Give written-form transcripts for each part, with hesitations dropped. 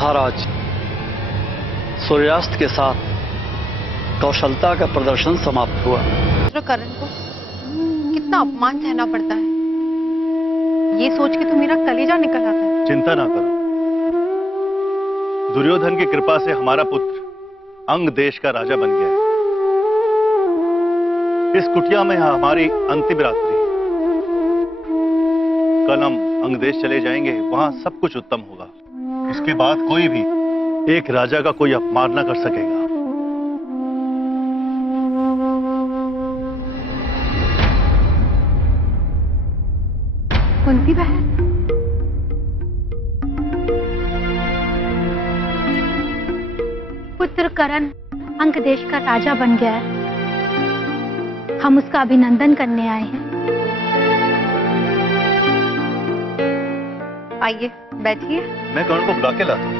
महाराज, सूर्यास्त के साथ कौशलता का प्रदर्शन समाप्त हुआ। करण को कितना अपमान सहना पड़ता है, ये सोच के तो मेरा कलेजा निकल आता है। चिंता ना करो, दुर्योधन की कृपा से हमारा पुत्र अंग देश का राजा बन गया है। इस कुटिया में हमारी अंतिम रात्रि। कल हम अंग देश चले जाएंगे, वहां सब कुछ उत्तम होगा। इसके बाद कोई भी एक राजा का कोई अपमान न कर सकेगा। कुंती बहन, पुत्र करण अंक देश का राजा बन गया है। हम उसका अभिनंदन करने आए हैं। आइए बैठिए। मैं कर्ण को बुला के लाता हूं।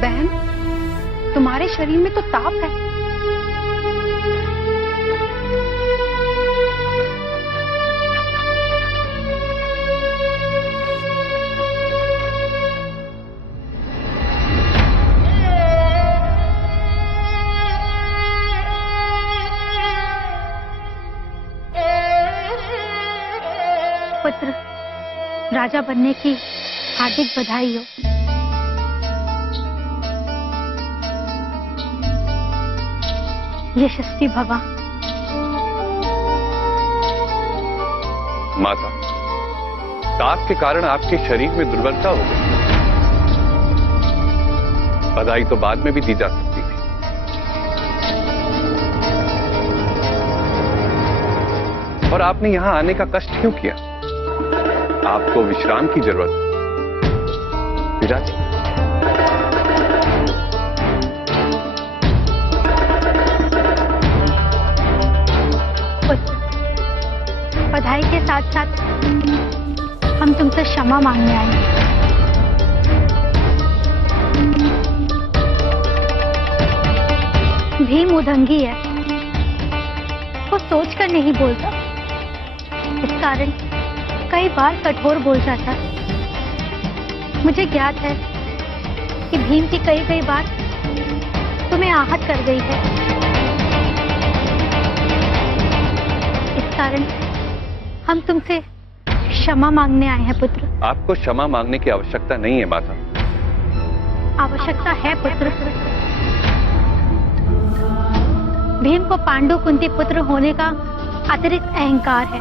बहन, तुम्हारे शरीर में तो ताप है। पुत्र, राजा बनने की हार्दिक बधाई हो। यशस्वी भवा। माता, ताप के कारण आपके शरीर में दुर्बलता हो गई। बधाई तो बाद में भी दी जा सकती थी। और आपने यहां आने का कष्ट क्यों किया? आपको विश्राम की जरूरत है। विराज, बधाई के साथ साथ हम तुमसे क्षमा मांगने आए हैं। भीम उदंगी है, वो सोचकर नहीं बोलता। इस कारण कई बार कठोर बोल जाता है। मुझे ज्ञात है कि भीम की कई बात तुम्हें आहत कर गई है। इस कारण हम तुमसे क्षमा मांगने आए हैं पुत्र। आपको क्षमा मांगने की आवश्यकता नहीं है माता। आवश्यकता है पुत्र। भीम को पांडु कुंती पुत्र होने का अतिरिक्त अहंकार है।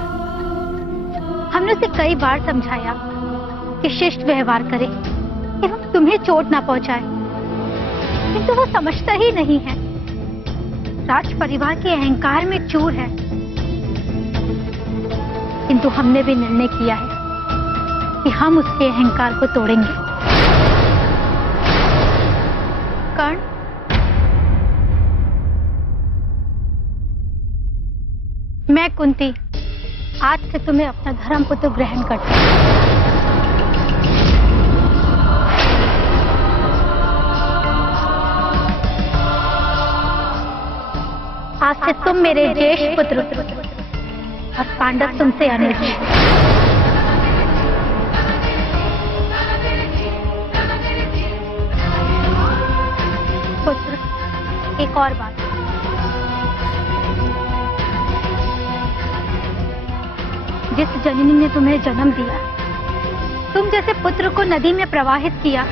हमने उसे कई बार समझाया कि शिष्ट व्यवहार करे एवं तुम्हें चोट ना पहुंचाए, किंतु वो समझता ही नहीं है। राज परिवार के अहंकार में चूर है। किंतु हमने भी निर्णय किया है कि हम उसके अहंकार को तोड़ेंगे। कर्ण, मैं कुंती आज से तुम्हें अपना धर्मपुत्र ग्रहण करती हूँ। आज से तुम मेरे ज्येष्ठ पुत्र और पांडव तुमसे अनिल। पुत्र, एक और बात। जिस जननी ने तुम्हें जन्म दिया, तुम जैसे पुत्र को नदी में प्रवाहित किया,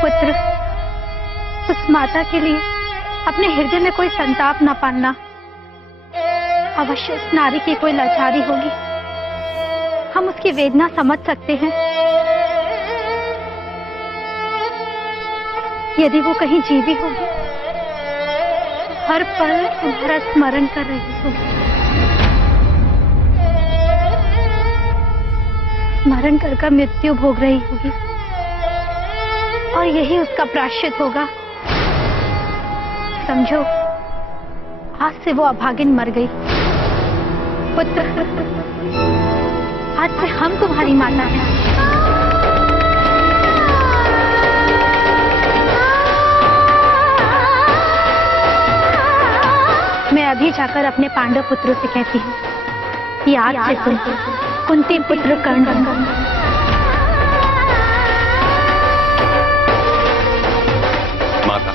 पुत्र उस माता के लिए अपने हृदय में कोई संताप न पालना। अवश्य उस नारी की कोई लाचारी होगी, हम उसकी वेदना समझ सकते हैं। यदि वो कहीं जीवी होगी, हर पल तुम्हारा स्मरण कर रही होगी। स्मरण कर मृत्यु भोग रही होगी, और यही उसका प्रायश्चित होगा। समझो, आज से वो अभागिन मर गई। पुत्र, आज से हम तुम्हारी माता हैं। मैं अभी जाकर अपने पांडव पुत्रों से कहती हूँ कि आज से तुम कुंती पुत्र कर्ण माता,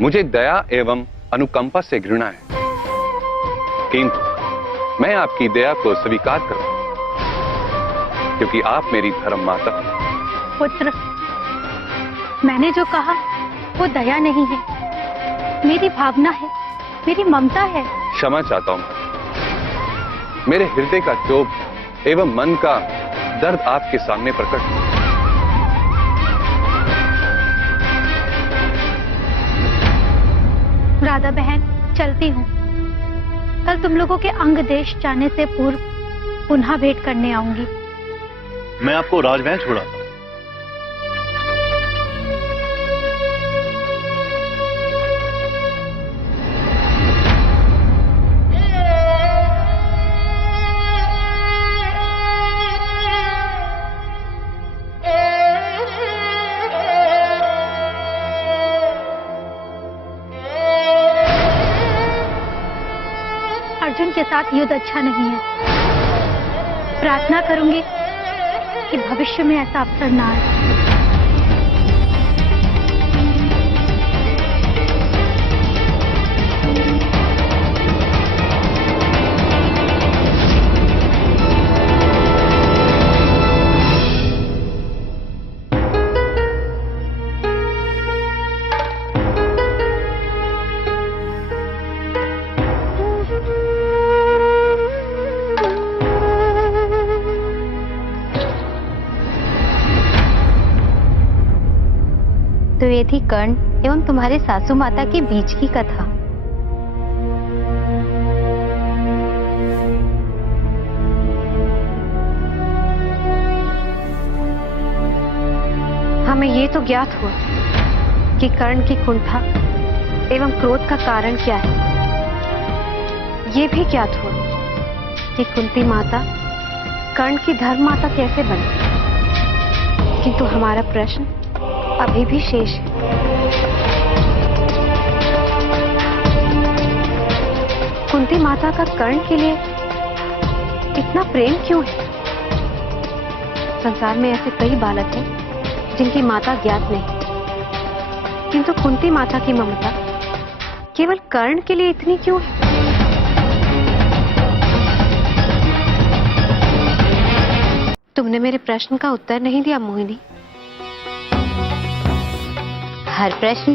मुझे दया एवं अनुकंपा से घृणा है, किंतु मैं आपकी दया को स्वीकार करूं क्योंकि आप मेरी धर्म माता हैं। पुत्र, मैंने जो कहा वो दया नहीं है, मेरी भावना है, मेरी ममता है। क्षमा चाहता हूं, मेरे हृदय का क्षोभ एवं मन का दर्द आपके सामने प्रकट हुआ। राधा बहन, चलती हूँ। कल तुम लोगों के अंग देश जाने से पूर्व पुनः भेंट करने आऊंगी। मैं आपको राजमहल छोड़ा था। अर्जुन के साथ युद्ध अच्छा नहीं है। प्रार्थना करूंगी कि भविष्य में ऐसा अवसर ना आए। तो ये थी कर्ण एवं तुम्हारे सासू माता के बीच की कथा। हमें ये तो ज्ञात हुआ कि कर्ण की कुंठा एवं क्रोध का कारण क्या है। ये भी ज्ञात हुआ कि कुंती माता कर्ण की धर्म माता कैसे बनी। किंतु हमारा प्रश्न अभी भी शेष है। कुंती माता का कर्ण के लिए इतना प्रेम क्यों है? संसार में ऐसे कई बालक हैं जिनकी माता ज्ञात नहीं, किंतु कुंती माता की ममता केवल कर्ण के लिए इतनी क्यों है? तुमने मेरे प्रश्न का उत्तर नहीं दिया मोहिनी। हर प्रश्न,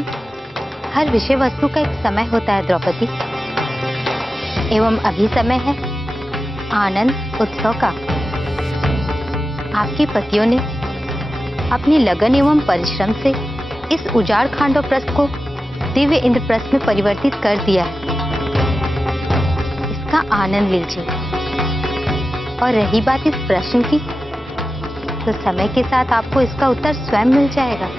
हर विषय वस्तु का एक समय होता है द्रौपदी, एवं अभी समय है आनंद उत्सव का। आपके पतियों ने अपनी लगन एवं परिश्रम से इस उजाड़ खांडवप्रस्थ को दिव्य इंद्रप्रस्थ में परिवर्तित कर दिया है। इसका आनंद लीजिए। और रही बात इस प्रश्न की, तो समय के साथ आपको इसका उत्तर स्वयं मिल जाएगा।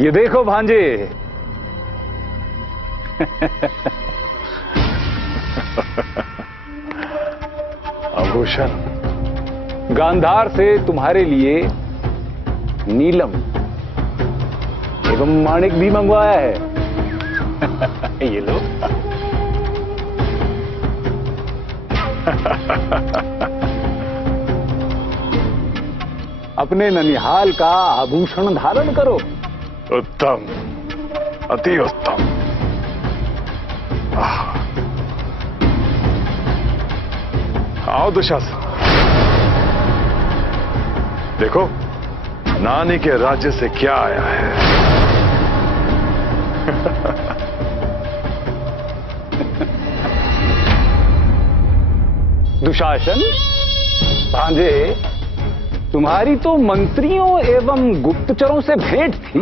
ये देखो भांजे, आभूषण गांधार से तुम्हारे लिए नीलम एवं माणिक भी मंगवाया है। ये लो। अपने ननिहाल का आभूषण धारण करो। उत्तम, अति उत्तम। आओ दुशासन, देखो नानी के राज्य से क्या आया है। दुशासन, भांजे, तुम्हारी तो मंत्रियों एवं गुप्तचरों से भेंट थी।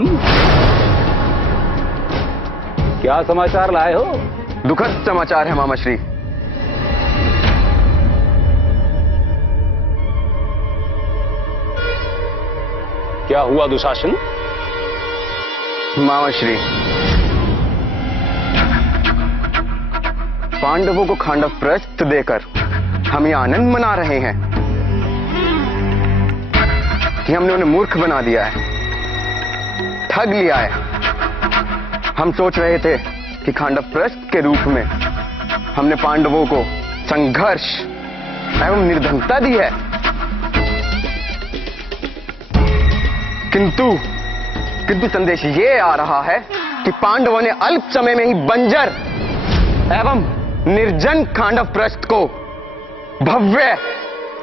क्या समाचार लाए हो? दुखद समाचार है मामाश्री। क्या हुआ दुशासन? मामाश्री, पांडवों को खांडव प्रस्थ देकर हम ये आनंद मना रहे हैं कि हमने उन्हें मूर्ख बना दिया है, ठग लिया है। हम सोच रहे थे कि खांडव प्रस्थ के रूप में हमने पांडवों को संघर्ष एवं निर्धनता दी है, किंतु संदेश ये आ रहा है कि पांडवों ने अल्प समय में ही बंजर एवं निर्जन खांडव प्रस्थ को भव्य,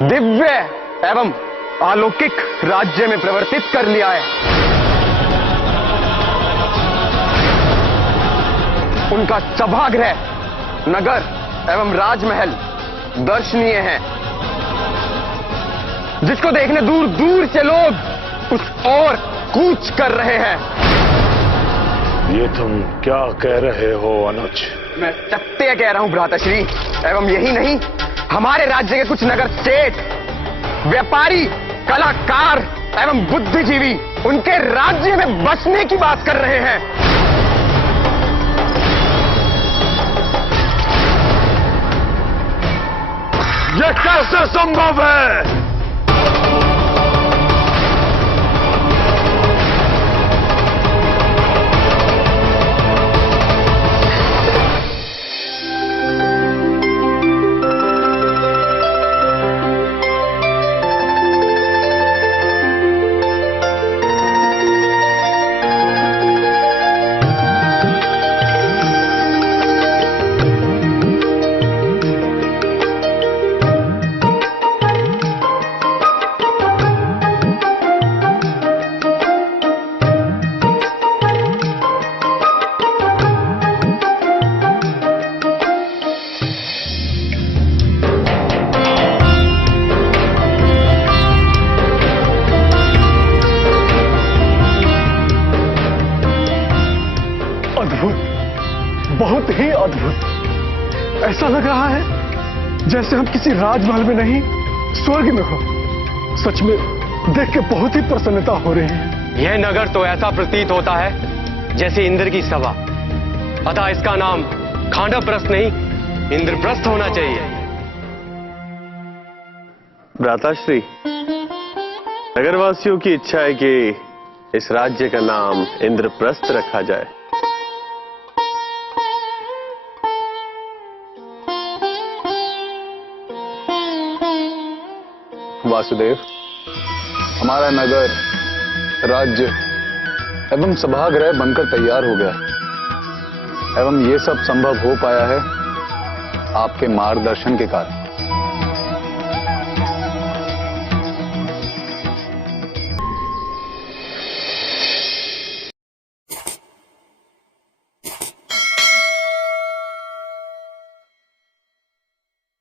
दिव्य एवं अलौकिक राज्य में परिवर्तित कर लिया है। उनका सभागृह, नगर एवं राजमहल दर्शनीय है, जिसको देखने दूर दूर से लोग उस ओर कूच कर रहे हैं। ये तुम क्या कह रहे हो अनुज? मैं सत्य कह रहा हूं भ्राताश्री। एवं यही नहीं, हमारे राज्य के कुछ नगर सेठ, व्यापारी, कलाकार एवं बुद्धिजीवी उनके राज्य में बसने की बात कर रहे हैं। ये कैसे संभव है? बहुत ही अद्भुत। ऐसा लग रहा है जैसे हम किसी राजमहल में नहीं, स्वर्ग में हो। सच में देख के बहुत ही प्रसन्नता हो रही है। यह नगर तो ऐसा प्रतीत होता है जैसे इंद्र की सभा, अतः इसका नाम खांडवप्रस्थ नहीं, इंद्रप्रस्थ होना चाहिए। भ्राताश्री, नगरवासियों की इच्छा है कि इस राज्य का नाम इंद्रप्रस्थ रखा जाए। वासुदेव, हमारा नगर, राज्य एवं सभागृह बनकर तैयार हो गया एवं ये सब संभव हो पाया है आपके मार्गदर्शन के कारण।